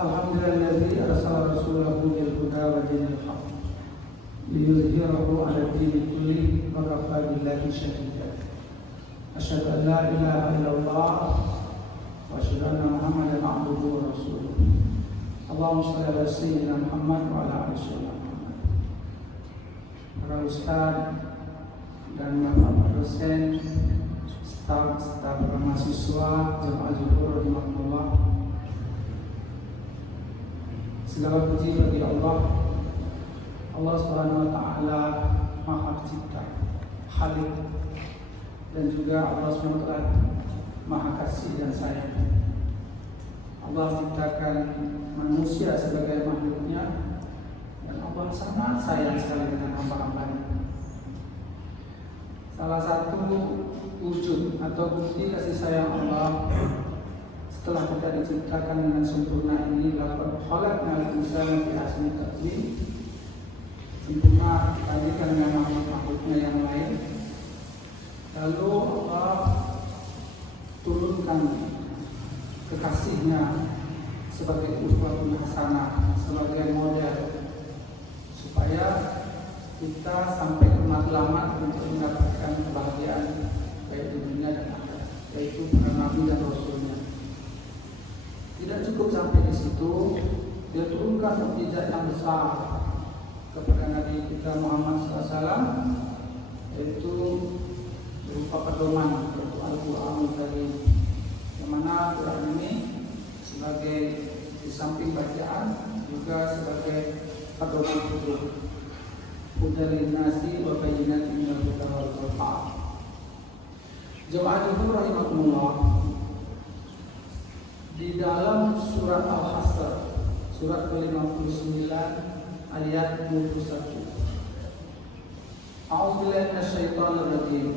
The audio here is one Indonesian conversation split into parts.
Alhamdulillahi arsala rasulahu bil huda wa dinil haqq liyudhhirahu 'ala ad-dini kullihi wa kafaa billahi shahida. Asyhadu an la ilaha illallah wa asyhadu anna Muhammadan 'abduhu wa rasuluh. Allahumma shalli ala sayyidina Muhammad wa ala ali sayyidina Muhammad. Para ustaz dan bapak dosen, staf mahasiswa, jemaah zuhur rahimakumullah. Segala puji bagi Allah Subhanahu wa taala, Maha Pencipta, Khalik, dan juga Allah Subhanahu wa taala Maha Kasih dan Sayang. Allah menciptakan manusia sebagai makhluknya, dan Allah sangat sayang sekali dengan hamba-hambanya. Salah satu wujud atau bukti kasih sayang Allah setelah kita diciptakan dengan sempurna ini, laqad khalaqnal insana fi ahsani taqwim, sempurna dibandingkan dengan makhluk-makhluknya yang lain. Lalu Allah turunkan kekasihnya sebagai uswatun hasanah, sebagai model, supaya kita sampai ke matlamat untuk mendapatkan kebahagiaan baik di dunia dan akhirat, yaitu para nabi dan rasulnya. Tidak cukup sampai di situ, dia turunkan mukjizat yang besar kepada Nabi kita Muhammad SAW, yaitu berupa pedoman, yaitu Al-Quranul Karim, yang mana Quran ini sebagai di samping bacaan juga sebagai pedoman hidup. Hudan lin-nasi wa bayyinatin minal huda wal furqan. Jemaah zuhur rahimakumullah, di dalam surat Al-Hasr, surat ke-59 ayat 21. A'udzubillahi minasyaitonir rajim.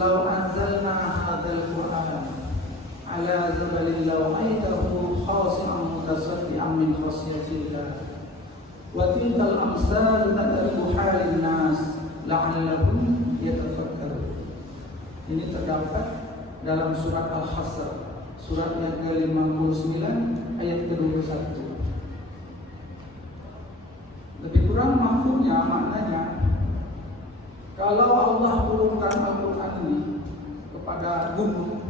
Law anzalna hadzal Qur'ana 'ala jabalin law'aytahu khashi'an mutasaddian min khasyatillah. Wa tilkal amsalu nadribuha lin-nas la'allahum yatafakkarun. Ini terdapat dalam surat Al-Hasr, surat yang ke-59 ayat ke-21. Lebih kurang mafhumnya, maknanya, kalau Allah turunkan Al-Quran ini kepada gunung,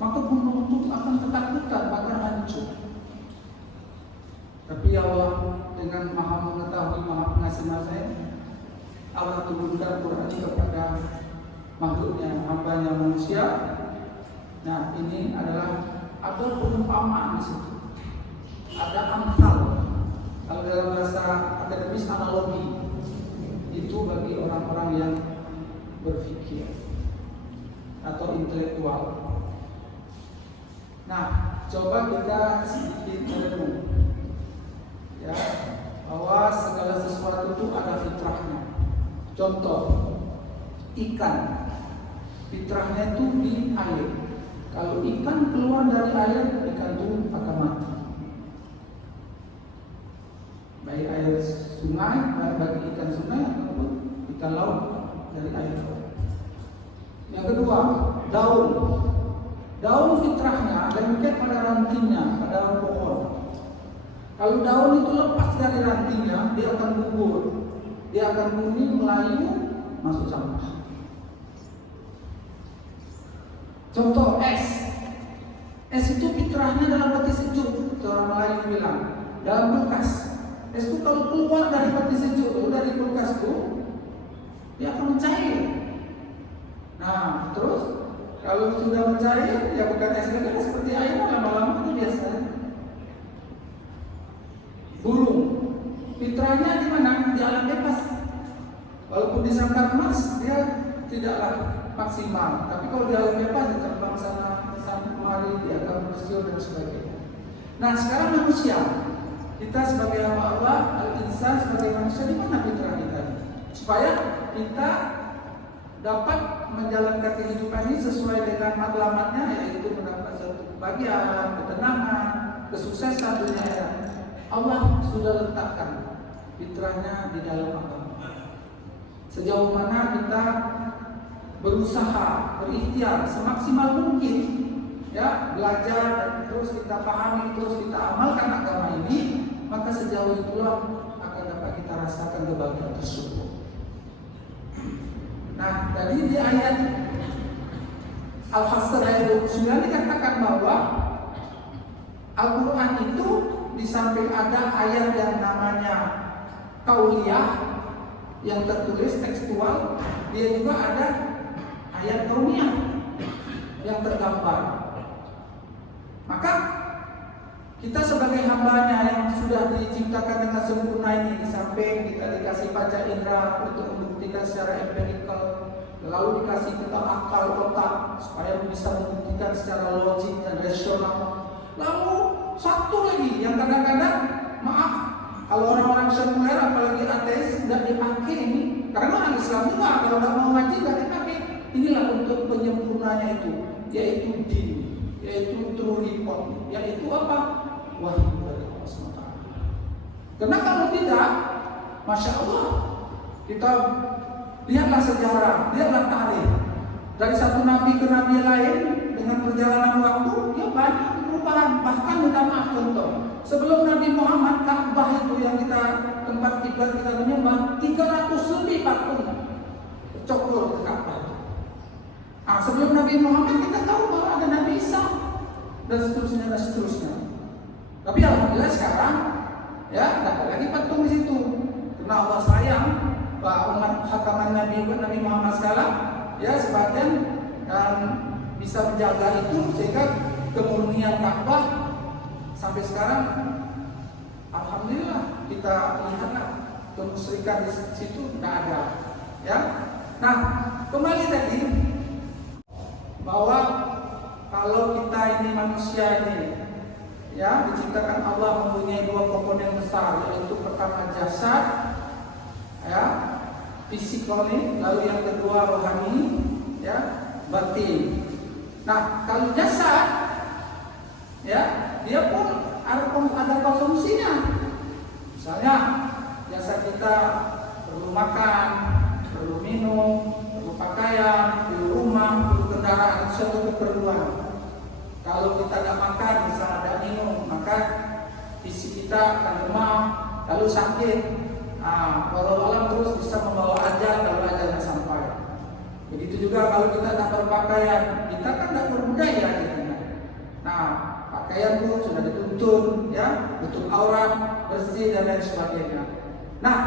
maka gunung itu akan ketakutan, bahkan hancur. Tapi Allah dengan Maha mengetahui, Maha pengasih sayang, Allah turunkan Quran kepada makhluknya, hambanya manusia. Nah, ini adalah ada perumpamaan di situ, ada amsal. Kalau dalam bahasa akademis analogi, itu bagi orang-orang yang berpikir atau intelektual. Nah, coba kita sedikit merenung, ya, bahwa segala sesuatu itu ada fitrahnya. Contoh, ikan, fitrahnya itu di air. Kalau ikan keluar dari air, ikan itu akan mati. Baik air sungai, bagi ikan sungai ataupun ikan laut dari air laut. Yang kedua, daun. Daun fitrahnya lengket pada rantingnya, pada pohon. Kalau daun itu lepas dari rantingnya, dia akan gugur, dia akan kuning, melayu, masuk sampah. Contoh es. Es itu fitrahnya dalam peti sejuk. Orang Melayu bilang, dalam kulkas. Es itu kalau keluar dari peti sejuk itu, dari kulkas itu, dia akan mencair. Nah, terus kalau sudah mencair, ya bukan es lagi, seperti air, lama-lama itu biasa. Burung, fitrahnya di mana? Di alam bebas. Walaupun disangkar emas, dia tidaklah maksimal. Tapi kalau di alam bebas, dia terbang sana kemari, dia akan bersiul dan sebagainya. Nah, sekarang manusia, kita sebagai hamba Allah, al-insan sebagai manusia, di mana fitrah kita? Supaya kita dapat menjalankan kehidupan ini sesuai dengan matlamatnya, yaitu mendapat satu kebahagiaan, ketenangan, kesuksesan dunia akhirat. Allah sudah letakkan fitrahnya di dalam agama. Sejauh mana kita berusaha, berikhtiar semaksimal mungkin ya belajar, terus kita pahami, terus kita amalkan agama ini, maka sejauh itulah akan dapat kita rasakan kebahagiaan tersebut. Nah, tadi di ayat Al-Hasr ayat 29 dikatakan bahwa Al-Quran itu di samping ada ayat yang namanya kauliyah yang tertulis tekstual, dia juga ada ayat kauniyah yang tergambar. Maka kita sebagai hambanya yang sudah diciptakan dengan sempurna ini, sampai kita dikasih panca indera untuk membuktikan secara empirikal, lalu dikasih kita akal otak supaya bisa membuktikan secara logik dan rasional. Lalu satu lagi yang kadang-kadang, maaf, kalau orang-orang sekuler apalagi ateis tidak dipakai ini, karena orang Islam juga kalau tidak mau ngaji tidak dipakai. Inilah untuk penyempurnanya itu, yaitu din, yaitu true report, yaitu apa? Wahyu dari Allah SWT. Karena kalau tidak, masya Allah, kita lihatlah sejarah, lihatlah tarikh dari satu nabi ke nabi lain dengan perjalanan waktu, dia banyak perubahan. Bahkan minta maaf contoh, sebelum Nabi Muhammad, Ka'bah itu yang kita tempat kiblat kita menyembah 300 lebih patung cokol ke Ka'bah. Nah, sebelum Nabi Muhammad kita tahu bahwa ada Nabi Isa dan seterusnya dan seterusnya. Tapi alhamdulillah sekarang ya tidak ada lagi patung di situ. Karena Allah sayang bahwa umat hakaman Nabi Muhammad sekarang ya sebagian dan bisa menjaga itu sehingga kemurnian Ka'bah sampai sekarang alhamdulillah kita lihatlah kemusyrikan di situ tidak ada. Ya. Nah, kembali tadi bahwa kalau kita ini manusia ini ya diciptakan Allah mempunyai dua komponen besar, yaitu pertama jasad ya fisikal ini, lalu yang kedua rohani ya batin. Nah, kalau jasad ya dia pun ada konsumsinya. Misalnya jasad kita perlu makan, perlu minum, perlu pakaian, perlu rumah, perlu kendaraan, itu satu keperluan. Kalau kita tidak makan, misalnya ada minum, maka fisik kita akan lemah, lalu sakit. Walau alam terus bisa membawa ajal kalau ajalnya sampai. Begitu juga kalau kita tidak berpakaian, kita kan tidak berbudaya gitu. Nah, pakaian pun sudah dituntun, ya, tutup aurat, bersih dan lain sebagainya. Nah,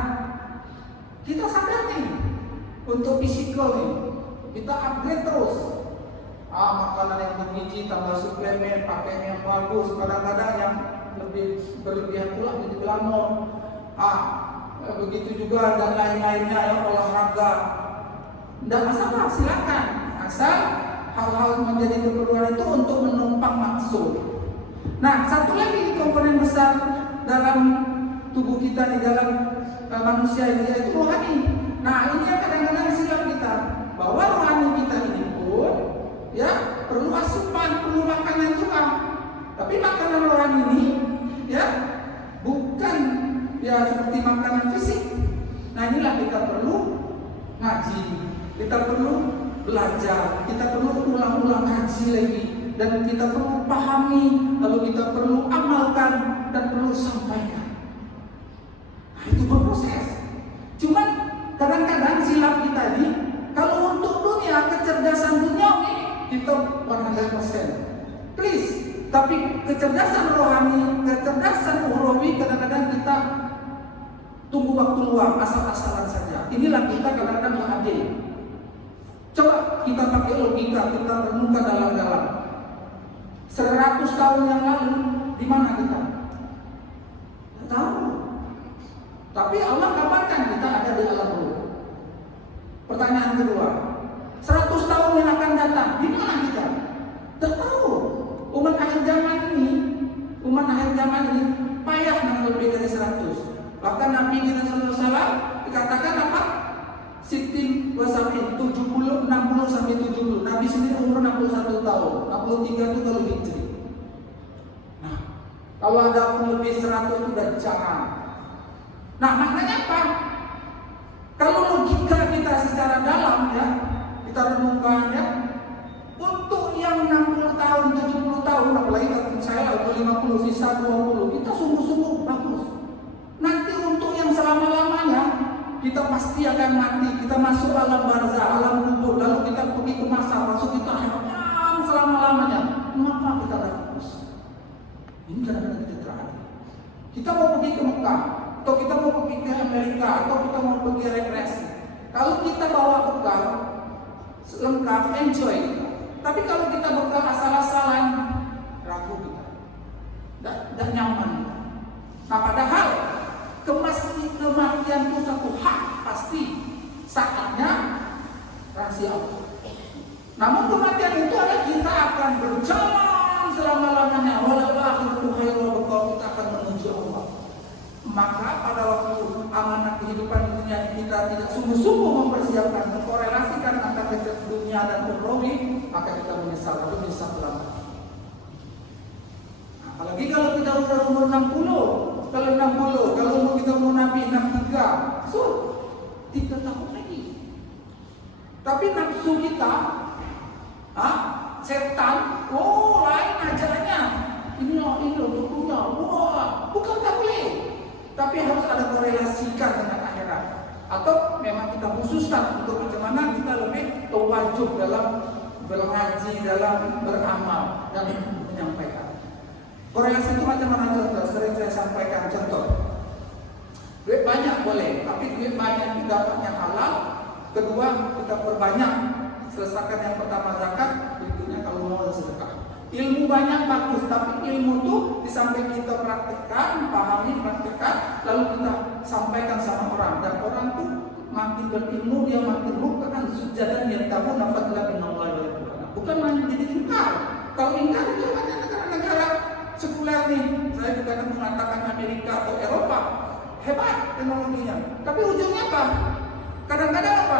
kita sadar nih untuk fisikal nih, kita upgrade terus. Makanan yang bergizi, tambah suplemen, pakaian yang bagus, kadang-kadang yang lebih berlebihan pula jadi glamor. Begitu juga dan lain-lainnya yang olahraga. Tidak masalah, silakan. Asal hal-hal menjadi keperluan itu untuk menumpang maksud. Nah, satu lagi komponen besar dalam tubuh kita di dalam manusia ini yaitu rohani. Nah, ini yang kadang-kadang silap kita bahwa rohani kita ini pun ya perlu asupan, perlu makanan juga. Tapi makanan rohani ini ya bukan ya seperti makanan fisik. Nah, inilah kita perlu ngaji, kita perlu belajar, kita perlu ulang-ulang ngaji lagi, dan kita perlu pahami, lalu kita perlu amalkan dan perlu sampaikan. Nah, itu berproses. Cuman kadang-kadang silap kita ini, kalau untuk dunia, kecerdasan duniawi kita 100%. Please, tapi kecerdasan rohani, kecerdasan ukhrawi kadang-kadang kita tunggu waktu luang, asal-asalan saja. Inilah kita kadang-kadang mengadil. Coba kita pakai logika, kita renungkan dalam-dalam. 100 tahun yang lalu, di mana kita? Tidak tahu. Tapi Allah kabarkan kita ada di alam ruh. Pertanyaan kedua, 100 tahun yang akan datang, di mana kita? Tidak tahu. Umat akhir zaman ini payah dengan lebih dari 100. Bahkan Nabi kita SAW dikatakan apa? Sitin wasamin 60 sampai 70. Nabi sendiri umur 61 tahun, 63 itu kalau hijri. Nah, kalau ada lebih 100 sudah jangan. Nah, maknanya apa? Kalau logika kita secara dalam ya, kita renungkan ya, untuk yang 60 tahun, 70 50, sisa 20. Kita sungguh-sungguh bagus. Nanti untuk yang selama-lamanya kita pasti akan mati. Kita masuk alam barzah, alam kubur, lalu kita pergi ke masa, masuk kita yang selama-lamanya. Maka kita akan fokus. Ini kadang-kadang kita terakhir. Kita mau pergi ke Mekah, atau kita mau pergi ke Amerika, atau kita mau pergi rekreasi. Kalau kita bawa bekal lengkap, enjoy. Tapi kalau kita bekal asal-asalan, ragu kita, tidak nyaman. Nah, padahal kematian itu satu hak pasti, saatnya rahasia Allah. Namun kematian itu adalah kita akan berjalan selama-lamanya. Wal akhiratu khairu, kita akan menuju Allah. Maka pada waktu amanah kehidupan dunia kita tidak sungguh-sungguh mempersiapkan, mengkorelasikan antara kehidupan dunia dan ukhrawi, maka kita menyesal atau menyesal lama. Nah, apalagi kalau kita sudah umur 60, kalau umur kita umur Nabi 63, so 3 tahun lagi. Tapi nafsu kita, setan, lain ajarannya. Ini bentuknya, bukan tak boleh. Tapi harus ada korelasikan dengan akhirat. Atau memang kita khususkan untuk bagaimana kita lebih tawajjuh dalam berhaji, dalam beramal dan menyampaikan. Korelasi itu macam mana contoh? Sering saya sampaikan contoh. Duit banyak boleh, tapi duit banyak dapatnya halal. Kedua, kita perbanyak. Selesaikan yang pertama zakat, berikutnya kalau mau sedekah. Ilmu banyak bagus, tapi ilmu itu di samping kita praktekkan, pahami, praktekkan, lalu kita sampaikan sama orang. Dan orang itu makin berilmu, dia makin rukaan sujadan yang tahu nafas lagi Allah. Bukan hanya jadi ingkar. Kalau ingkar itu banyak negara-negara sekuler nih. Saya bukan mengatakan Amerika atau Eropa hebat teknologinya, tapi ujungnya apa? Kadang-kadang apa?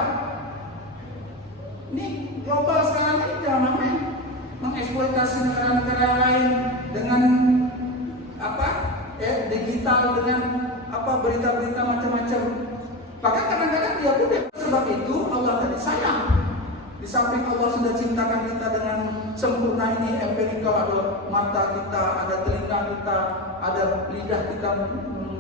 Ini global sekarang ini jangan main mengeksploitasi negara-negara lain dengan digital, dengan berita-berita macam-macam. Bahkan kadang-kadang dia pun sebab itu Allah tadi sayang. Di samping Allah sudah ciptakan kita dengan sempurna ini, empirikal, ada mata kita, ada telinga kita, ada lidah kita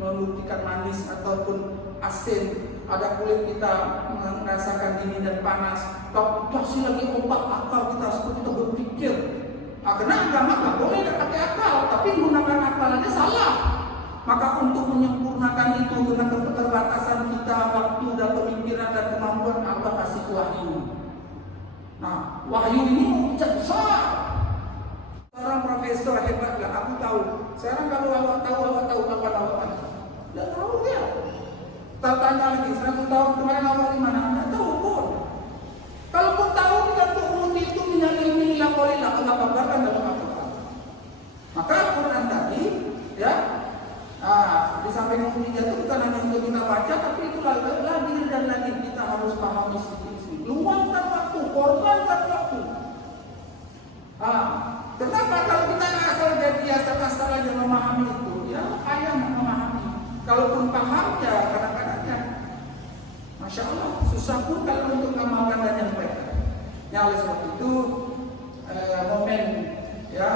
membuktikan manis ataupun asin, ada kulit kita merasakan dingin dan panas. Kalau kasih lagi obat akal kita supaya kita berpikir. Karena agama nggak boleh pakai akal, tapi menggunakan akal aja salah. Maka untuk menyempurnakan itu dengan keterbatasan kita, waktu dan pemikiran dan kemampuan, Allah kasih wahyu. Nah, wahyu ini mujizat besar. Seorang profesor hebat lah, aku tahu. Sekarang kalau awak tahu kapan awak mati? Tidak tahu dia. Tak tanya lagi, 100 tahun kemarin awak di mana? Tidak tahu pun. Kalaupun tahu, kita tuh itu minyak ilmi ilah qalilah, Allah kabarkan dalam Al-Quran. Maka Al-Quran tadi, ya, di samping mujizat itu bukan hanya untuk kita baca, tapi itu lagi dan lagi kita harus pahami sedikit-sedikit. Luangkan waktu, korbankan waktu. Kenapa kalau kita asal jadi asal aja memahami itu, ya ayam memahami. Kalaupun paham, ya kadang-kadang ya, Masya Allah, susah pun kalau untuk ngamalkan dan nyampaikan. Ya oleh sebab itu momen, ya,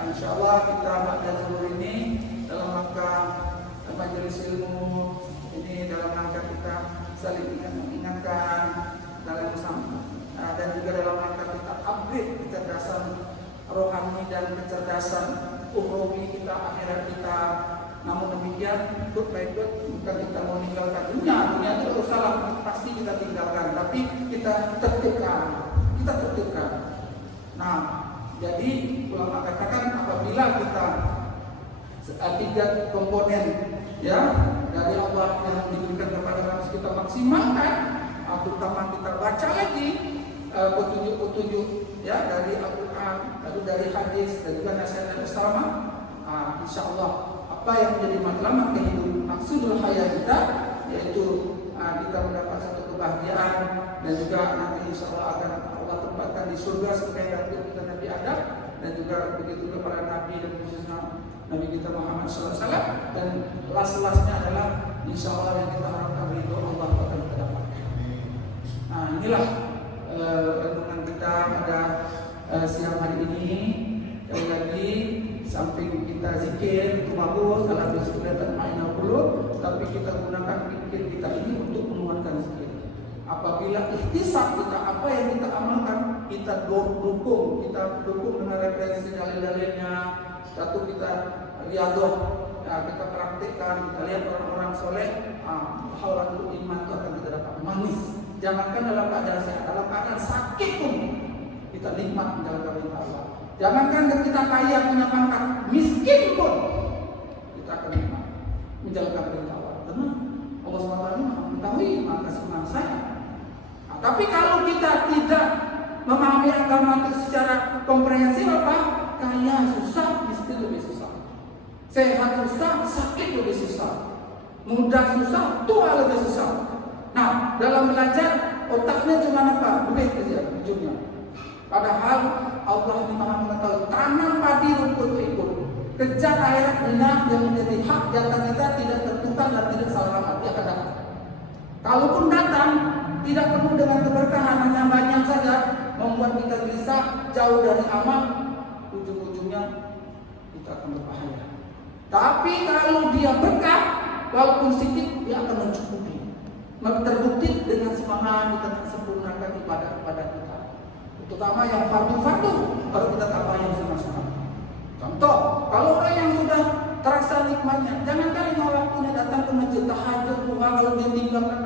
Insya Allah kita pada zuhur ini dalam rangka majelis ilmu ini, dalam rangka kita saling mengingatkan dalam dan juga dalam rangka kita upgrade kecerdasan rohani dan kecerdasan ukhrawi kita, akhirat kita. Namun demikian, baik bukan kita mau meninggalkan dunia itu salah, pasti kita tinggalkan, tapi kita tertibkan. Nah, jadi ulama katakan apabila kita 3 komponen, ya, dari Allah yang diberikan kepada kita, kita maksimalkan, terutama kita baca lagi petunjuk-petunjuk, ya, dari Al-Quran, lalu dari hadis, dan juga nasihat bersama. Insya Allah apa yang menjadi matlamat kehidupan maksudul hayat kita, yaitu kita mendapat satu kebahagiaan dan juga nanti insya Allah akan Allah tempatkan di surga seperti yang kita Nabi Adam, dan juga begitu juga para nabi dan khususnya Nabi kita Muhammad SAW. Dan last-lastnya adalah insya Allah yang kita harapkan itu Allah akan kita dapatkan. Nah, inilah renungan kita pada siang hari ini. Sekali lagi samping kita zikir itu bagus, kalau bisa kelihatan main dulu, tapi kita gunakan pikir kita ini untuk menguatkan zikir. Apabila ikhtisab kita, apa yang kita amalkan, kita dukung dengan referensi dalil-dalilnya, satu kita riadoh, ya, kita praktekkan, kita lihat orang-orang soleh, haulatul iman itu akan kita dapat manis. Jangankan dalam keadaan sehat, dalam keadaan sakit pun kita nikmat menjalankan perintah Allah. Jangankan kita kaya punya pangkat, miskin pun kita akan nikmat menjalankan perintah Allah. Karena Allah SWT mengetahui maka senang saya. Nah, tapi kalau kita tidak memahami agama itu secara komprehensif, apa? Kaya susah, miskin lebih susah. Sehat susah, sakit lebih susah. Muda susah, tua lebih susah. Nah, dalam belajar otaknya cuma apa? Duit saja ujungnya. Padahal Allah ini Maha mengetahui. Tanam padi rumput ikut. Kejar akhirat dunia yang menjadi hak jatah kita tidak tertukar dan tidak selamat. Dia akan datang. Kalaupun datang, tidak penuh dengan keberkahan, hanya banyak saja membuat kita gelisah, jauh dari amal. Ujung-ujungnya kita akan berbahaya. Tapi kalau dia berkah, walaupun sedikit, dia akan mencukupi. Terbukti dengan semangat kita sempurnakan ibadah kita. Terutama yang fardu-fardu, baru kita tambah yang sunat-sunat. Contoh, kalau orang yang sudah terasa nikmatnya, jangankan lima waktunya datang ke masjid tahajud, kalau dia tinggalkan